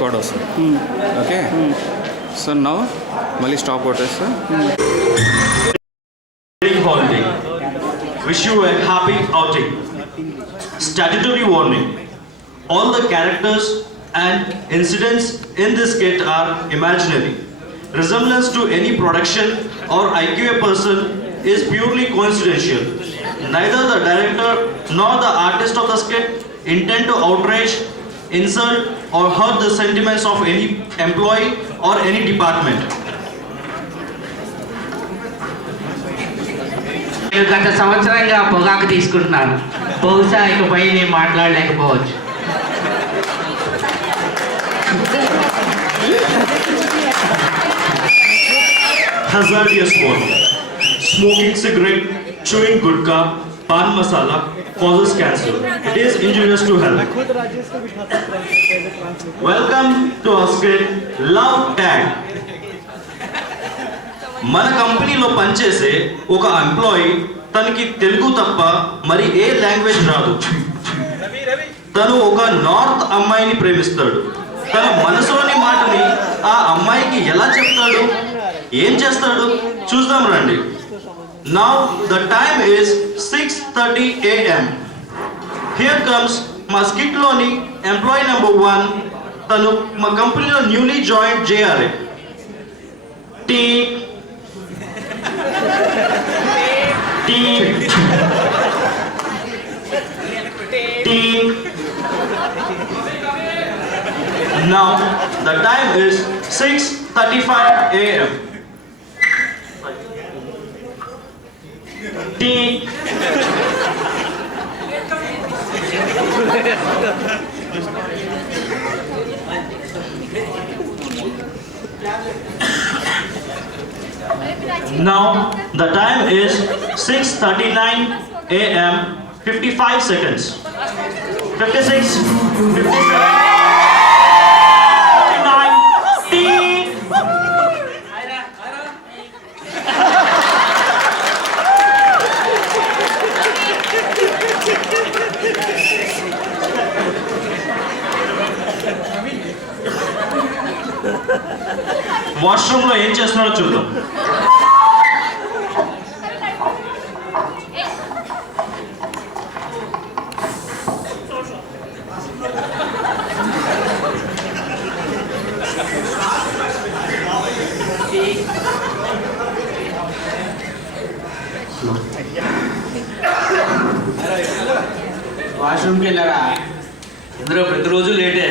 Code వస్తుంది. Okay, so now మళ్ళీ stop కొట్టేస్తా. Holiday. Wish you a happy outing. Statutory warning. All the characters and incidents in this skit are imaginary. Resemblance to any production or IQA person is purely coincidental. Neither the director nor the artist of the skit intend to outrage, insult or hurt the sentiments of any employee or any department. గత సంవత్సరంగా పొగాకు తీసుకుంటున్నాను. బహుశా ఇకపై నేను మాట్లాడలేకపోవచ్చు. Hazardous warning. Smoking cigarette, chewing gudka, pan masala causes cancer. It is injurious to health. Welcome to our skit Love Tag. మన కంపెనీలో పనిచేసే ఒక ఎంప్లాయీ తనకి తెలుగు తప్ప మరి ఏ లాంగ్వేజ్ రాదు. తను ఒక నార్త్ అమ్మాయిని ప్రేమిస్తాడు. తన మనసులోని మాటని ఆ అమ్మాయికి ఎలా చెప్తాడు, ఏం చేస్తాడు చూద్దాం రండి. Now the time is 6:30 AM. Here comes మా స్కిట్ లోని ఎంప్లాయీ నెంబర్ 1. తను మా కంపెనీలో న్యూలీ జాయిన్ చేయాలి. టీ Now the time is 6:35 AM. Now the time is 6:39 AM. 55 seconds. 56, 57, 59. Washroom లో ఏం చేస్తున్నాడో చూద్దాం. వాష్రూమ్కి వెళ్ళారా? ఇందులో ప్రతిరోజు లేటే.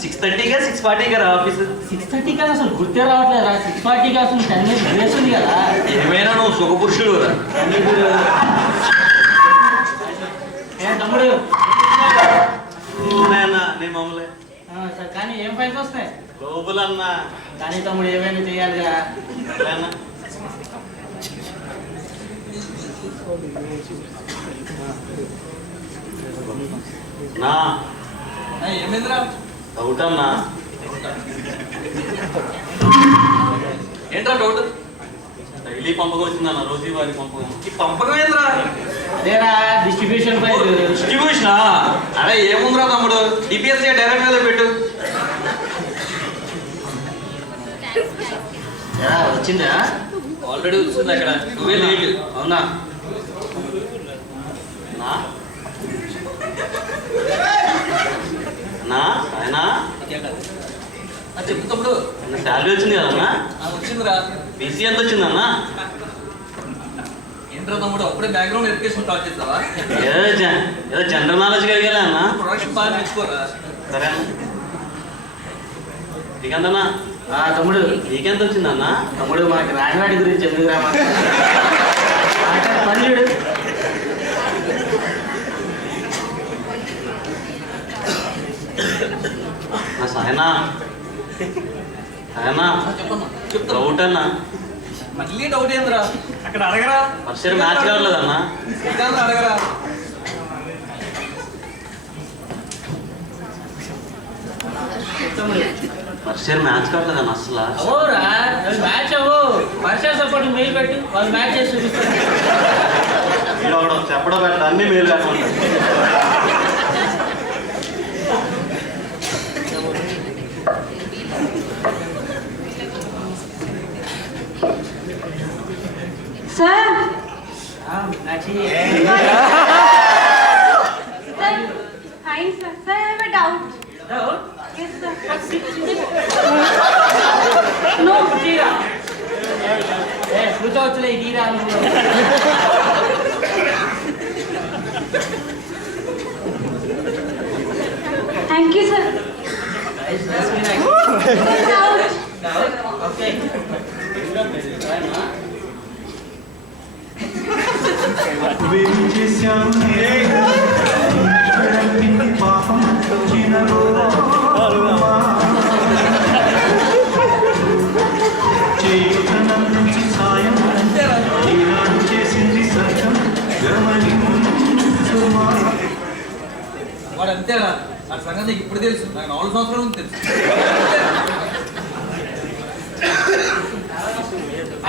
6:30గా 6:40గా రా ఆఫీస్. 6:30 కదా, అసలు గుర్తే రావట్లేదా? 6:40 అసలు 10 minutes బ్రేక్ ఉంది కదా. ఏమైనా నువ్వు సుఖపురుషుడు రా. తమ్ముడు నేను మామూలే. కానీ ఏం ఫైల్స్ వస్తాయి లోపలన్నా. కానీ తమ్ముడు ఏమైనా చేయాలి కదా. నా ఏమైందిరా? డౌట్ అన్నా. ఏంట్రా డౌట్? డైలీ పంపకం వచ్చిందన్న, రోజువారీ పంపకం. ఈ పంపకం ఏంద్రా? అదేరా డిస్ట్రిబ్యూషన్ ఫైల్. డిస్ట్రిబ్యూషనా? అరే ఏముందిరా తమ్ముడు, డిపిఎస్సీ డైరెక్ట్ మీద పెట్టు. వచ్చిందా? ఆల్రెడీ వచ్చింది అక్కడ. నువ్వే లేట్. అవునా? ఆయన చెప్పు తమ్ముడు. శాలరీ వచ్చింది కదన్నా? వచ్చిందిరా. బీసీ ఎంత వచ్చిందన్నా? ఏంట్రా తమ్ముడు అప్పుడే బ్యాక్గ్రౌండ్ వెరిఫికేషన్ స్టార్ట్ చేస్తావా? ఏదో జనరల్ నాలెడ్జ్ కలిగేలా అన్నా. ప్రొడక్షన్ బాగా నేర్చుకోరా. సరే అన్న. నీకెంతన్నా? తమ్ముడు నీకెంత వచ్చిందన్నా? తమ్ముడు మనకి రాజవాడి గురించి ఎందుకు రా పనిచేడు. సాయనా సాయనా డౌట్ అన్నా. మళ్ళీ డౌట్ ఏందిరా? అక్కడ అడగరా. ఫస్ట్ మ్యాచ్ కావట్లేదన్నా. అడగరా. ఫస్ట్ మ్యాచ్ కావట్లేదన్నా అసలు. మ్యాచ్ అవ్వు. వర్ష సపోర్ట్ మెయిల్ పెట్టు, వాళ్ళు మ్యాచ్ చేసి చూపిస్తారు. చెప్పడం పెట్ట అన్ని మేలు లేకుండా. No. తీరా కూర్చోవచ్చులే తీరా Thank you, sir. ఓకే వాడు అంతేనా ఆ సంగతి నీకు ఇప్పుడు తెలుసు నాకు 4 సంవత్సరాల నుంచి తెలుసు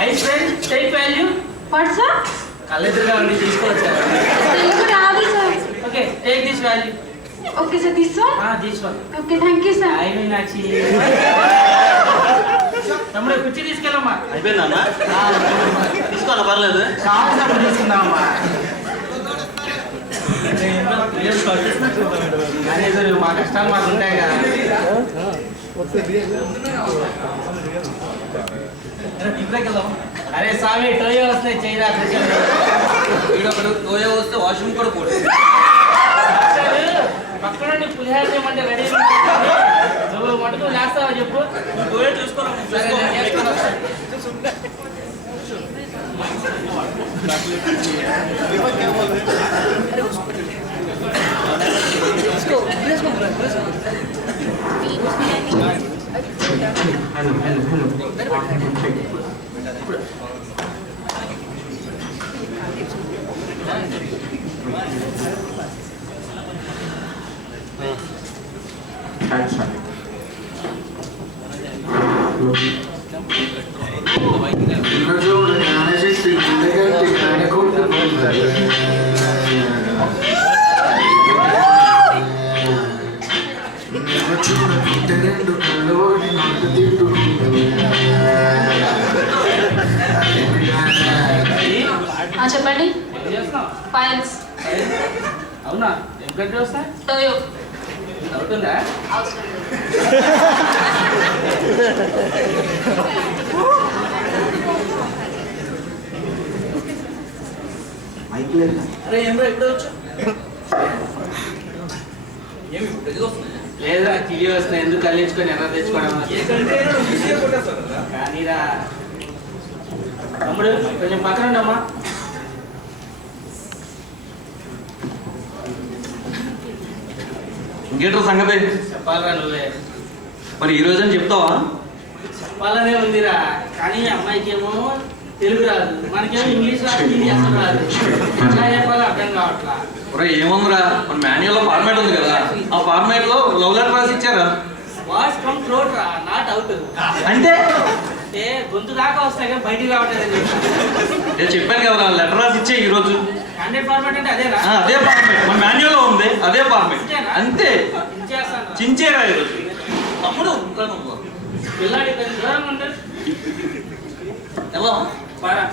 ice friend take value What, sir? కళ్ళెదురుగా ఉండి తీసుకోవచ్చారు Telugu రాదు, sir. Okay take this value Okay, sir. This one? This one Okay, thank you, sir. I Meenakshi తమ్ముడు కుర్చీ తీసుకెళ్ళమ్మా అయిపోయిందన్నా తీసుకోవాలా పర్లేదు కావాలి తమ్ముడు తీసుకుందామమ్మా మేనేజర్ మా కష్టాలు మాకు ఉంటాయి కదా ఇంట్లోకి వెళ్దాం అరే స్వామి టోయో వస్తున్నాయి చేయరా వీడొకడు తోయ వస్తే వాష్రూమ్ కూడా పోడు పక్కన పులిహార చేయమంటే రెడీ నువ్వు మటుకు లేస్తావా చెప్పు తోయ చూసుకోరా సరే, నేను చేసుకొని వస్తాను. చెప్పండి. ఏం చేస్తున్నావు ఫైల్స్. అవునా ఏం కంట్రీ వస్తా టోయో. అవుతుందా అవసరం లేదు. అరే ఏమరా ఎప్పుడు వచ్చు ఏమి ఇప్పుడు ఎదుగు వస్తున్నాయి లేదా కిలి వస్తున్నాయి ఎందుకు కల్లించుకొని ఎర్ర తెచ్చుకోవడం ఏ కంటే ఈజీగా కొట్టేస్తారు కదా కానీరా తమ్ముడు కొంచెం పక్కన ఉండమ్మా ఇంకేంటో సంగతి చెప్పాలరా నువ్వే మరి ఈ రోజు అని చెప్తావా చెప్పాలనే ఉందిరా కానీ అమ్మాయికి ఏమో తెలుగు రాదు మనకేమో ఇంగ్లీష్ రాదు హిందీ అసలు రాదు ఎట్లా చెప్పాలో అర్థం కావట్లా ఒరే ఏముందిరా మన మాన్యువల్ లో ఫార్మాట్ ఉంది కదా ఆ ఫార్మాట్ లో లవ్ లెటర్ రాసి ఇచ్చారా వాయిస్ ఫ్రమ్ థ్రోట్ రా నాట్ అవుట్ అంటే అంటే గొంతు దాకా వస్తాయి కానీ బయటికి రావట్లేదు నేను చెప్పాను కదా లెటర్ రాసి ఇచ్చే ఈ రోజు హండ్రెడ్ ఫార్మాట్ అంటే అదేరా అదే ఫార్మాట్ మన మాన్యువల్ లో ఉంది అదే ఫార్మాట్ అంతే ఇచ్చేస్తాను చించేరా ఈ రోజు తమ్ముడు ఇంకా నువ్వు పిల్లాడి కొంచెం దూరంగా ఉంటాడు ఎలా పారా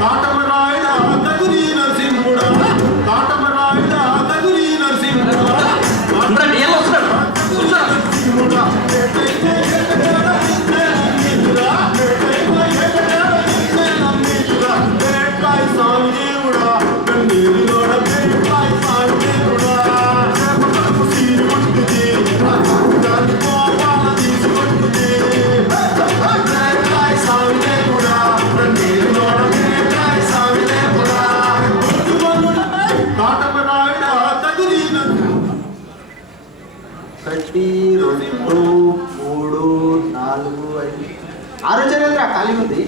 కాటమరాయుడా తగురి నరసింహుడా కాటమరాయుడా తగురి నరసింహుడా అందరూ డిఎల్ వస్తున్నాడు నరసింహుడా బేట్కాయ్ సాంజీవుడా కన్నీరులోడ బేట్కాయ్ సాంజీవుడా సీరు ముట్టుది గోపాల తీసుకొట్టుది బేట్కాయ్ సాంజీవుడా కన్నీరులోడ బేట్కాయ్ సాంజీవుడా కాటమరాయుడా తగురి ఒకటి 2 3 4 5 6 చరేంద్ర ఖాళీ ఉంది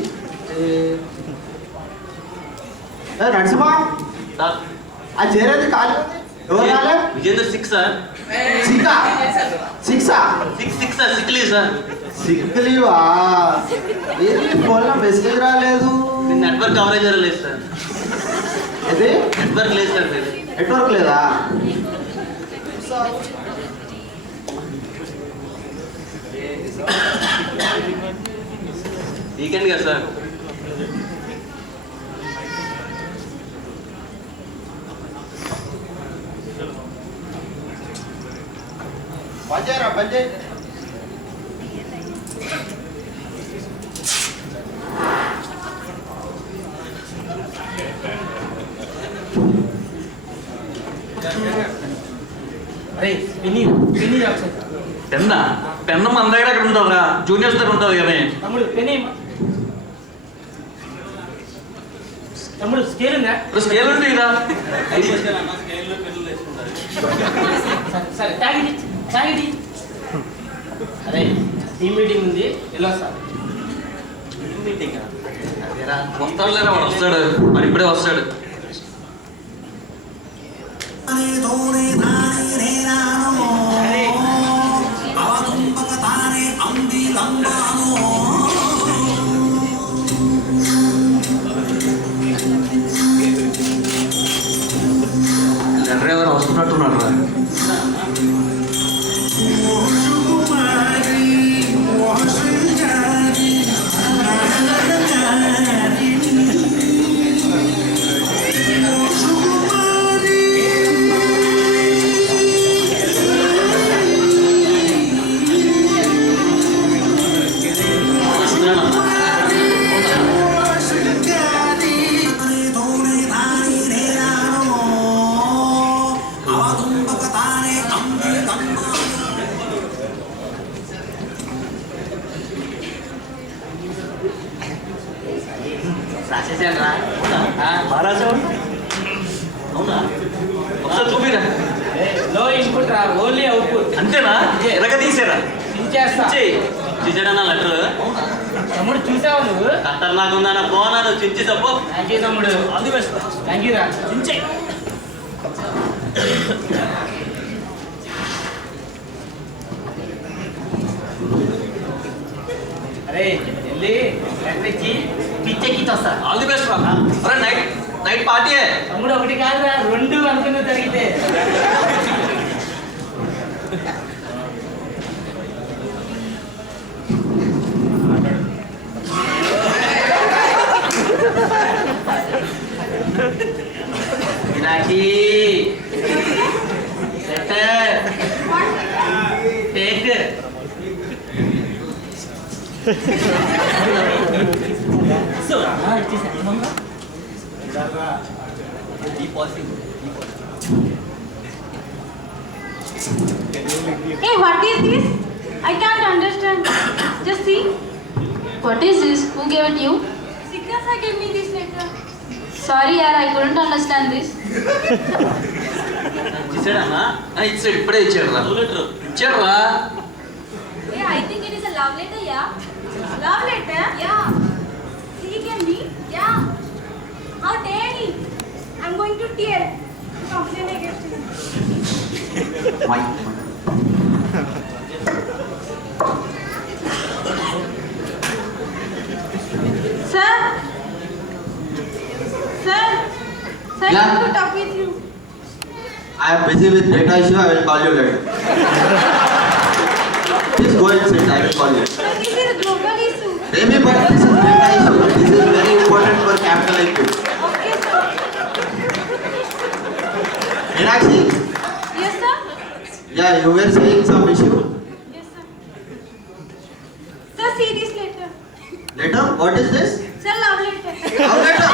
నరసింహ ఆ చేరేది ఖాళీ ఉంది ఎవరు రాలే విజేంద్ర 6 సార్ సిక్సా 6 sir sick leave sir sick లీవా ఏంటి ఫోన్లో మెసేజ్ రాలేదు నెట్వర్క్ కవరేజ్ లేదు సార్ ఇది నెట్వర్క్ లేదు సార్ నెట్వర్క్ లేదా? వీకెండ్ కదా సార్. పంచేయరా పంచే. అరే పిన్ని పిన్ని ఒకసారి పెన్న మన దగ్గర ఎక్కడ ఉంటుందిరా? జూనియర్స్ దగ్గర ఉంటుంది కానీ. తమ్ముడు పెన్ని తమ్ముడు స్కేల్ ఉందా? స్కేల్ ఉంది కదా. సరే తాగిటి అరే టీమ్ మీటింగ్ ఉంది ఎలా సార్? వస్తాడు లేదా? వాడు వస్తాడు, మరి ఇప్పుడే వస్తాడు. ఎవరు వస్తున్నట్టున్నాడు రా. రాసేసాను రా. అవునా? ఒకసారి చూపిరా. లో ఇన్పుట్ రా, ఓన్లీ అవుట్పుట్. అంతేనా? ఎలాగ తీసారా? చేస్తా చూసాడన్నా లెటర్. తమ్ముడు చూసావు నువ్వు? కట్టర్ నాకు ఉందన్న పోనాను చించి తప్పు. థ్యాంక్ యూ తమ్ముడు. All the best. Thank you రా. చించే అరే వెళ్ళి ఎక్కడికి పిచ్చెక్కి వస్తా. ఆల్ ది బెస్ట్ రా. అరే నైట్ నైట్ పార్టీ. తమ్ముడు ఒకటి కాదురా, రెండు అనుకున్న జరిగితే. Pinaki, letter, take. So, it is animal. Hey, what is this? I can't understand. Just see. What is this? Who gave it you? Siddhartha gave me this letter. Sorry, yaar, I couldn't understand this. ఇచ్చాడన్నా? ఇచ్చాడు, ఇప్పుడే ఇచ్చాడు రా. Letter ఇచ్చాడు రా. Hey, I think it is a love letter, yeah. Love letter? Yeah. He gave me? Yeah. How dare he? I'm going to tear. Complain against him. Sir? Sir? Sir, Yeah. I want to talk with you. I am busy with data issue. I will call you later. Please go and sit. I will call you. Sir, this is a global issue. Maybe, but this is data issue. This is very important for capital like you. Okay, sir. Meenakshi? Yes, sir? Yeah, you were saying some issue. Yes, sir. Sir, see this letter. Letter? What is this? Sir, love letter. How letter?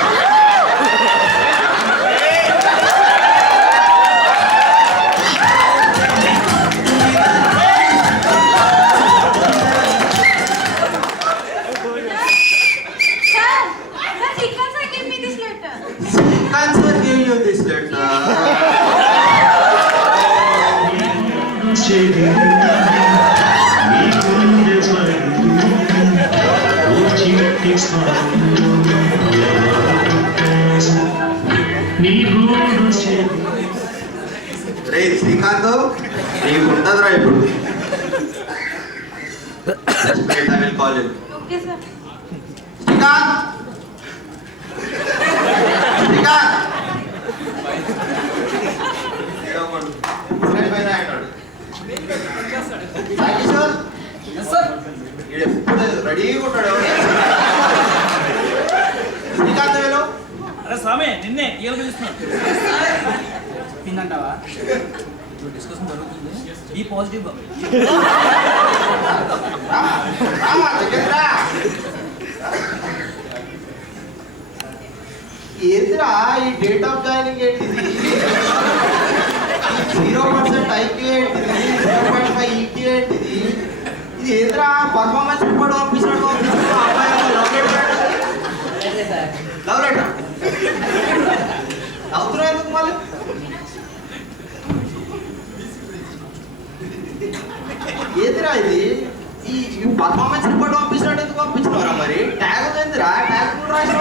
Sir, Chikan sir gave me this letter. Can't sir give you this letter. రే శ్రీకాంత్ నీకు ఉండదురా ఇప్పుడు. Just wait, I will call you. Okay, sir. Srikanth Srikanth వీడు ఎప్పుడు రెడీగా ఉంటాడు శ్రీకాంత్ వేలు అరే స్వామి నిన్నే year పిలుస్తున్నాను. చెప్పిందంటావా? డిస్కషన్ జరుగుతుంది. బీ పాజిటివ్ బాబు. ఏంటిరా ఈ డేట్ ఆఫ్ జాయినింగ్ ఏంటిది 0% ఐక్యూ ఏంటిది 0.5 ఈక్యూ ఏంటిది ఇది ఏంటిరా పర్ఫార్మెన్స్ రిపోర్ట్ పంపిస్తాడు లవ్ లెటర్ అవుతున్నా ఎందుకు మళ్ళీ ఏంటిరా ఇది ఈ పర్ఫార్మెన్స్ రిపోర్ట్ పంపిస్తాడు ఎందుకు పంపించినవరా మరి ట్యాగ్ ఏంటిరా ట్యాగ్ కూడా రాసిన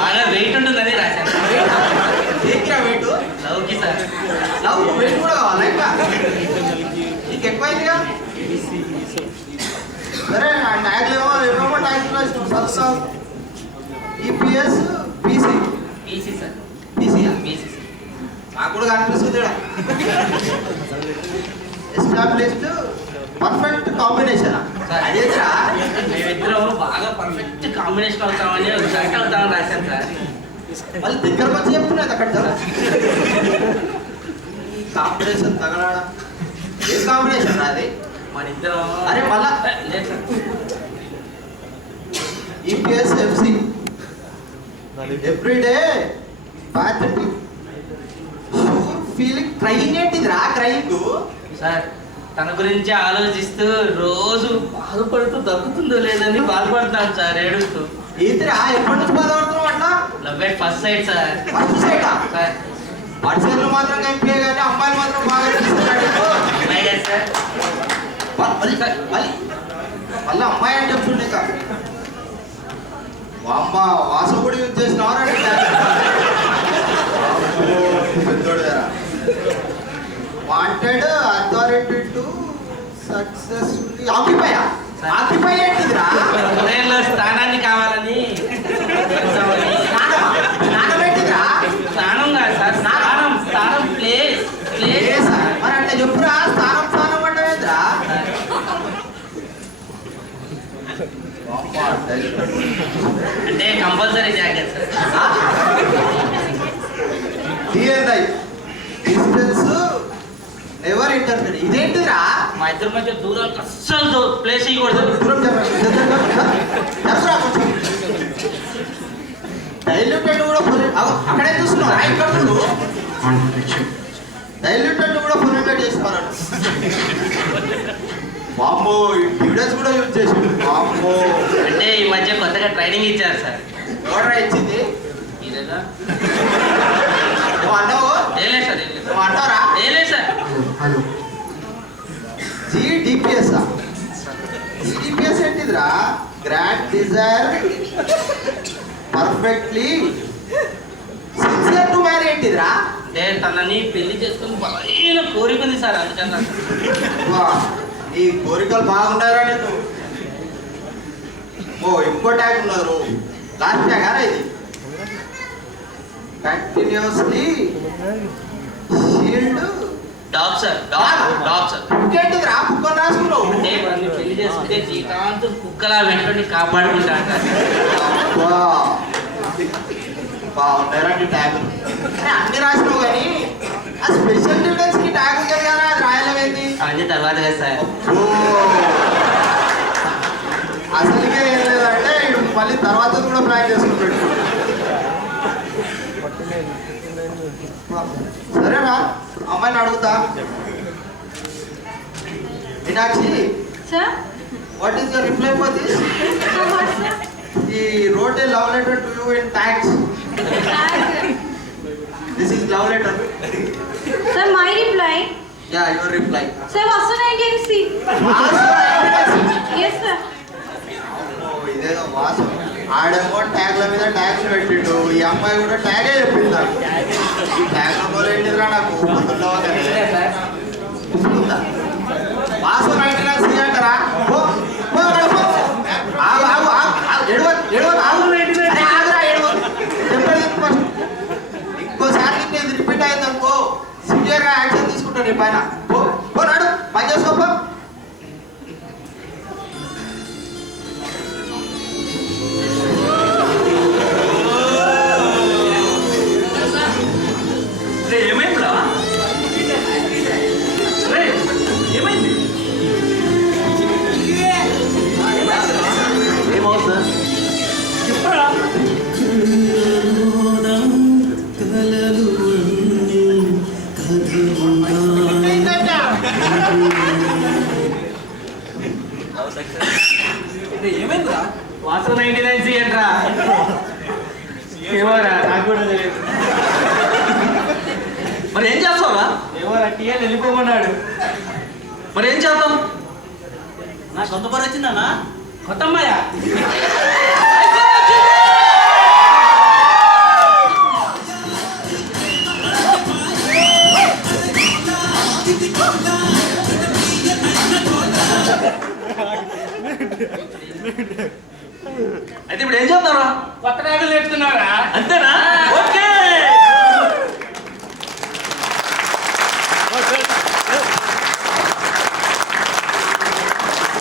బాగా వెయిట్ ఉంటుందని రాశాను. ఏంటిరా వెయిట్ లవ్కి సార్. లవ్ వెయిట్ కూడా కావాలా ఇంకా నీకు ఎక్కువైందిగా సరే ట్యాగ్లు ఏమో ట్యాగ్ రాసినావు సత్తా ఈపీఎస్ పీసీ ఈసీ సార్. పీసీయా ఈసీ నాకు కూడా కనిపిస్తుంది ఎస్టాబ్లిష్డ్ పర్ఫెక్ట్ కాంబినేషన్ అదేదిరా మేమిద్దరం బాగా పర్ఫెక్ట్ కాంబినేషన్ అవుతామని సెలెక్ట్ అవుతామని రాశాను సార్. మళ్ళీ దగ్గరకు వచ్చి చెప్తున్నది అక్కడ ఈ కాంబినేషన్ తగలాడా ఏం కాంబినేషన్ అది మన ఇద్దరం అరే మళ్ళా లేదు sir. EPS FC everyday pathetic feeling crying ఏంటిదిరా క్రైయింగ్ సార్ తన గురించి ఆలోచిస్తూ రోజు బాధపడుతూ దక్కుతుందో లేదని బాధపడుతున్నాను సార్ ఏడుస్తూ. ఏంటిరా ఎప్పటి నుంచి బాధపడుతున్నావు అట్లా love at first sight sir. First సైటా సార్ అడిసెలు మాత్రం ఎంపీఏ కానీ అమ్మాయిలు మాత్రం బాగా చూస్తున్నాడు అమ్మాయి కదా సార్. మళ్ళీ మళ్ళీ మళ్ళీ అమ్మాయి అని చెప్తుండే ఇంకా అమ్మ వాసం కూడా యూజ్ చేసినవారా పెద్దోడు wanted authority to successfully occupy occupy ఏంటిదిరా హృదయంలో స్థానాన్ని కావాలని స్నానం ఏంటిదిరా స్నానం కాదు సార్. స్థానం స్థానం ప్లేస్ ప్లేస్ మరి అంటే చెప్పురా స్థానం స్థానం అంటేంద్రా అంటే compulsory jacket sir. DNI distance ever interfere ఇదేంటిదిరా మా ఇద్దరి మధ్య దూరం అస్సలు ప్లేస్ ఇవ్వకూడదు. దూరం డైల్యూటెడ్ కూడా అక్కడే చూస్తున్నావు ఇక్కడ చూడు డైల్యూటెడ్ కూడా పొల్యూటెడ్ చేసుకోవాలి వామ్మో డివిడెన్స్ కూడా యూజ్ చేసి వామ్మో అంటే ఈ మధ్య కొత్తగా ట్రైనింగ్ ఇచ్చారు సార్. ఎవరా ఇచ్చింది ఇదేనా? నువ్వు అన్నావు ఏలే సార్ ఏలే. నువ్వు అంటారా ఏలే సార్. GDPS GDPS ఏంటిదిరా grand desire perfectly sincere to marry ఏంటిదిరా అంటే తనని పెళ్లి చేసుకుని బలమైన కోరిక ఉంది సార్. అందుకని వా, నీ కోరికలు బాగున్నారా నీకు ఓ ఇంకో ట్యాగ్ ఉన్నారు లాస్ట్ ట్యాగ్ అరా ఇది continuously shield dog sir. Dog sir. ఇంకేంటిదిరా కుక్కలు రాసుకున్నావు అంటే వాళ్ళని పెళ్లి చేసుకుంటే జీవితాంతం కుక్కలా వెంటనే కాపాడుకుంటా అంటారు. బాగున్నారా నీ ట్యాగ్ అన్ని రాసినావు కానీ ఆ స్పెషల్ డిఫెన్స్ కి ట్యాగ్ ఉంది కదా అది రాయలేమేంది అవన్నీ తర్వాత కదా సార్. అసలుకే ఏం లేదంటే ఇడు మళ్ళీ తర్వాత కూడా ప్లాన్ చేసుకుంటాడు సరేనా అమ్మాయిని అడుగుతా Meenakshi Sir? What is your reply for this So what, sir? ఈ wrote a love letter to you in tags Tag. this is love letter Sir, my reply. yeah your reply Sir, what's the agency? Yes, sir. ఇదేదో వాసం ఆడేమో ట్యాగ్ల మీద tags పెట్టిండు ఈ అమ్మాయి కూడా ట్యాగే చెప్పింది నాకు ఈ ట్యాగ్ నంబర్ ఏంటిదిరా నాకు పొద్దుల్లో వాసం అంటే అంటారా పో పో అక్కడ పో ఆగు ఆగు ఆగు ఎడవ ఆగు అరే ఆగురా ఎడవ చెప్పండి ఇంకోసారి నేను రిపీట్ అయింది అనుకో సివియర్గా యాక్షన్ తీసుకుంటాను నీ పైన పో పో నాడు పని చేసుకోపో ఏమైందిరా? వాసు 99 ఏంట్రా ఏమోరా నాకు కూడా తెలియదు. మరి ఏం చేస్తావురా? ఏమోరా టీఎల్ వెళ్ళిపోమన్నాడు. మరి ఏం చేద్దాం? నా సొంత పని వచ్చిందన్నా కొత్త అమ్మాయా? అయితే ఇప్పుడు ఏం చేద్దాంరా? కొత్త రాగలు నేర్చుకున్నారా? అంతే